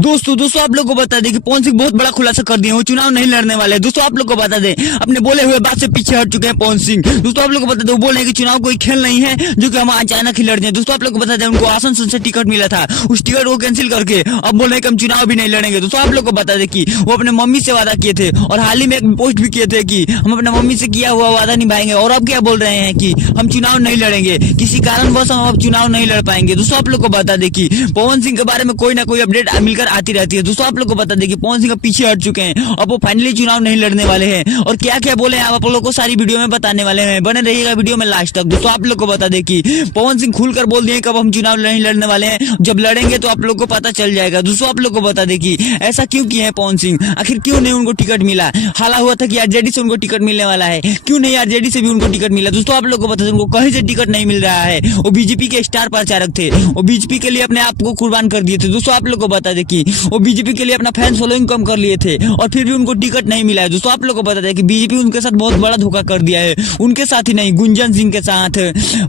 दोस्तों आप लोग को बता दें कि पवन सिंह बहुत बड़ा खुलासा कर दिए, वो चुनाव नहीं लड़ने वाले। दोस्तों आप लोग को बता दें, अपने बोले हुए बात से पीछे हट चुके हैं पवन सिंह। दोस्तों आप लोग को बता दें, वो बोल रहे हैं कि चुनाव कोई खेल नहीं है जो कि हम अचानक ही लड़ जाए। दोस्तों आप लोग को बता दें, उनको आसनसोल से टिकट मिला था, उस टिकट को कैंसिल करके अब बोल रहे हैं कि हम चुनाव भी नहीं लड़ेंगे। दोस्तों आप लोग को बता दें कि वो अपने मम्मी से वादा किए थे और हाल ही में एक पोस्ट भी किए थे कि हम अपने मम्मी से किया हुआ वादा निभाएंगे, और अब क्या बोल रहे हैं कि हम चुनाव नहीं लड़ेंगे, किसी कारणवश हम अब चुनाव नहीं लड़ पाएंगे। दोस्तों आप लोग को बता दें कि पवन सिंह के बारे में कोई ना कोई अपडेट मिलकर आती रहती है। दोस्तों आप लोग को बता दें कि पवन सिंह पीछे हट चुके हैं, अब वो फाइनली चुनाव नहीं लड़ने वाले हैं, और क्या क्या बोले आप लोग को सारी वीडियो में बताने वाले हैं। बने रहिएगा वीडियो में लास्ट तक। दोस्तों आप लोग को बता दें कि पवन सिंह खुलकर बोल दिए कब हम चुनाव नहीं लड़ने वाले हैं, जब लड़ेंगे तो आप लोग को पता चल जाएगा। दोस्तों आप लोग को बता दें कि ऐसा क्यों किए हैं पवन सिंह, आखिर क्यों नहीं उनको टिकट मिला। हाला हुआ था कि आरजेडी से उनको टिकट मिलने वाला है, क्यों नहीं आरजेडी से भी उनको टिकट मिला। दोस्तों आप लोग को बता दें, उनको कहीं से टिकट नहीं मिल रहा है। वो बीजेपी के स्टार प्रचारक थे, वो बीजेपी के लिए अपने आप को कुर्बान कर दिए थे। दोस्तों आप लोग को बता दें कि वो बीजेपी के लिए अपना फैंस फॉलोइंग कम कर लिए थे और फिर भी उनको टिकट नहीं मिला है। दोस्तों आप लोग को बता दें कि बीजेपी उनके साथ बहुत बड़ा धोखा कर दिया है, उनके साथ ही नहीं, गुंजन सिंह के साथ,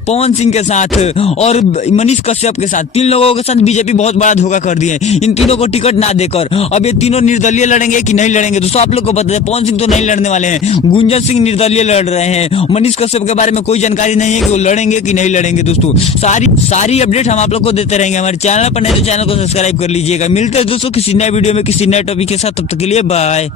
पवन सिंह के साथ और मनीष कश्यप के साथ, तीन लोगों के साथ बीजेपी बहुत बड़ा धोखा कर दिए इन तीनों को टिकट ना देकर। अब ये तीनों निर्दलीय लड़ेंगे कि नहीं लड़ेंगे। दोस्तों आप लोग को बता दें, पवन सिंह तो नहीं लड़ने वाले हैं, गुंजन सिंह निर्दलीय लड़ रहे हैं, मनीष कश्यप के बारे में कोई जानकारी नहीं है कि वो लड़ेंगे कि नहीं लड़ेंगे। दोस्तों सारी अपडेट हम आप लोग को देते रहेंगे। हमारे चैनल पर नहीं तो चैनल को सब्सक्राइब कर लीजिएगा। मिलते हैं दोस्तों किसी नए वीडियो में किसी नए टॉपिक के साथ, तब तक के लिए बाय।